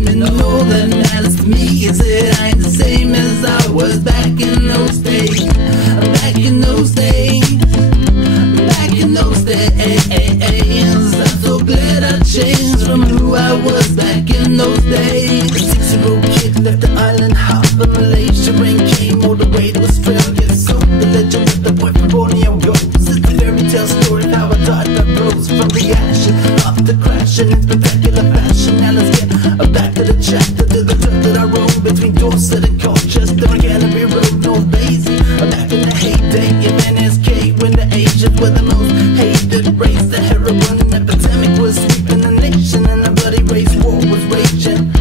same. And all that matters to me is that I ain't the same as I was back in those days. Back in those days. Back in those days. I'm so glad I changed from who I was back in those days. A 6-year-old kid left the island, hopped on Malaysia, rain came all the way to Australia. So the legend of the boy from Borneo goes. It's a fairy tale story of how I thought I rose from the ashes up to crashing in spectacular fashion. Now let's get back to the chapter, to the trip that I rode between Dorset and Colchester and Canterbury Road, North Basie. Back in the heyday of NSK, when the Asians were the most hated race. The heroin epidemic was sweeping the nation, and a bloody race war was raging.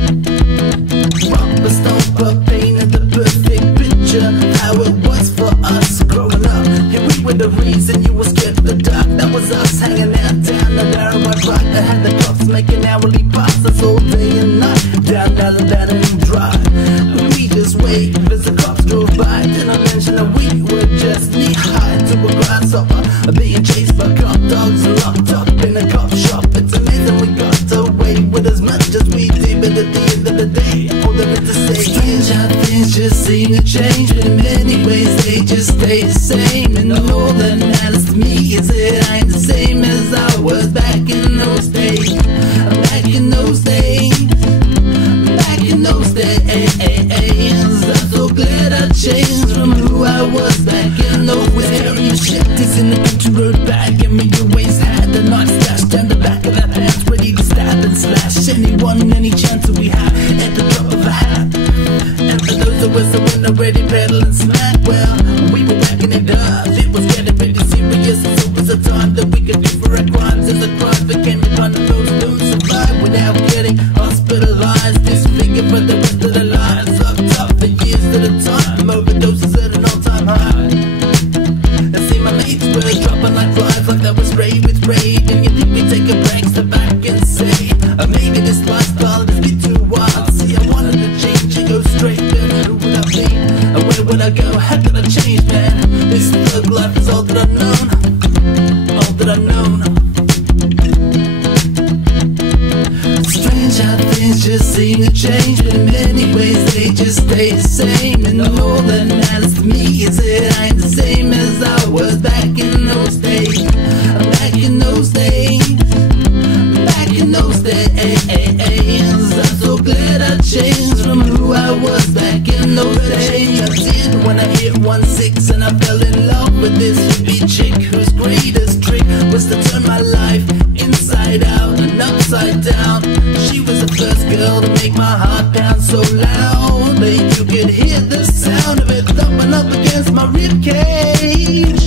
Robert Stomper painted the perfect picture how it was for us growing up. And we were the reason you were scared of the dark. That was us hanging out down the narrow rock. I had the cops making hourly passes all day and night down Alabama and Drive. We just wait as the cops drove by. Did I mention that we were just knee high to a grasshopper, being chased by cop dogs and locked up in a cop shop? It's amazing we got away with as much as we did, but at the end of the day, all there is to say, strange how things just seem to change, but in many ways they just stay the same. And all that matters to me is that I ain't the same as I was back in those days. Back in those days. Back in those days. I'm so glad I changed from who I was back in those days. Carrying shifties in the country road bag, and me always had the knife stashed down the back of our pants, ready to stab and slash anyone, any chance that we had at the drop of a hat. And for those of us that weren't already pedaling smack, well, we were backing it up. It was getting pretty serious, and so was the time that we could do for our crimes. As the crimes became upon the road, don't survive without getting hospitalized, disfigured for the rest of their lives, locked up for years at a time, overdoses at an all-time high. I see my mates were dropping like flies, like that was sprayed with spray. And you think we take a break, step back and say, maybe this lifestyle is a bit too wild. See, I wanted to change and go straight, then who would I be? And where would I go? How could I change, man? This thug life is all that I've known, all that I've known. Strange how things just seem to change, but in many ways they just stay the same. And all that matters to me is that I ain't the same as I was back in those days. Back in those days. Back in those days. I'm so glad I changed from who I was back in those days. I did when I hit 1-6 and I fell in love with this hippie chick whose greatest trick was to turn my life inside out and upside down. She was the first girl to make my heart pound so loud that you could hear the sound of it thumping up against my ribcage.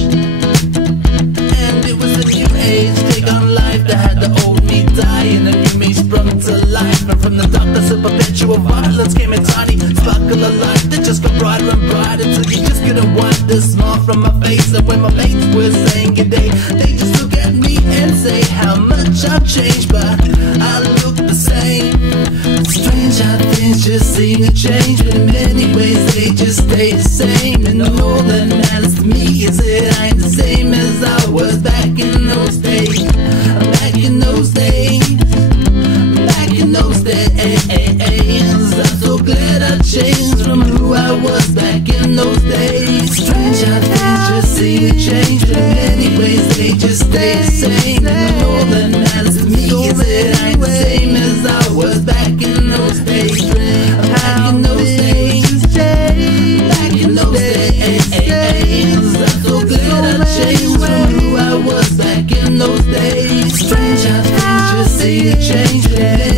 And it was a new age take on life that had the old me die, and the new me sprung to life. And from the darkness of perpetual violence came a tiny sparkle of light that just got brighter and brighter till you just couldn't wipe the smile from my face. And when my mates were saying good day, they just look at me and say how much I've changed, but I look the same. Strange how things just seem to change, but in many ways they just stay the same. And all that matters to me is that I ain't the same as I was back in those days. Back in those days. Back in those days. I'm so glad I changed from who I was back in those days. Strange how things just seem to change, but in many ways they just stay the same. And all that matters to me is that I ain't the same as I was back in those days. Back in those days. Back in those days. I'm so glad I changed from who I was back in those days. Strange how things just seem to change, but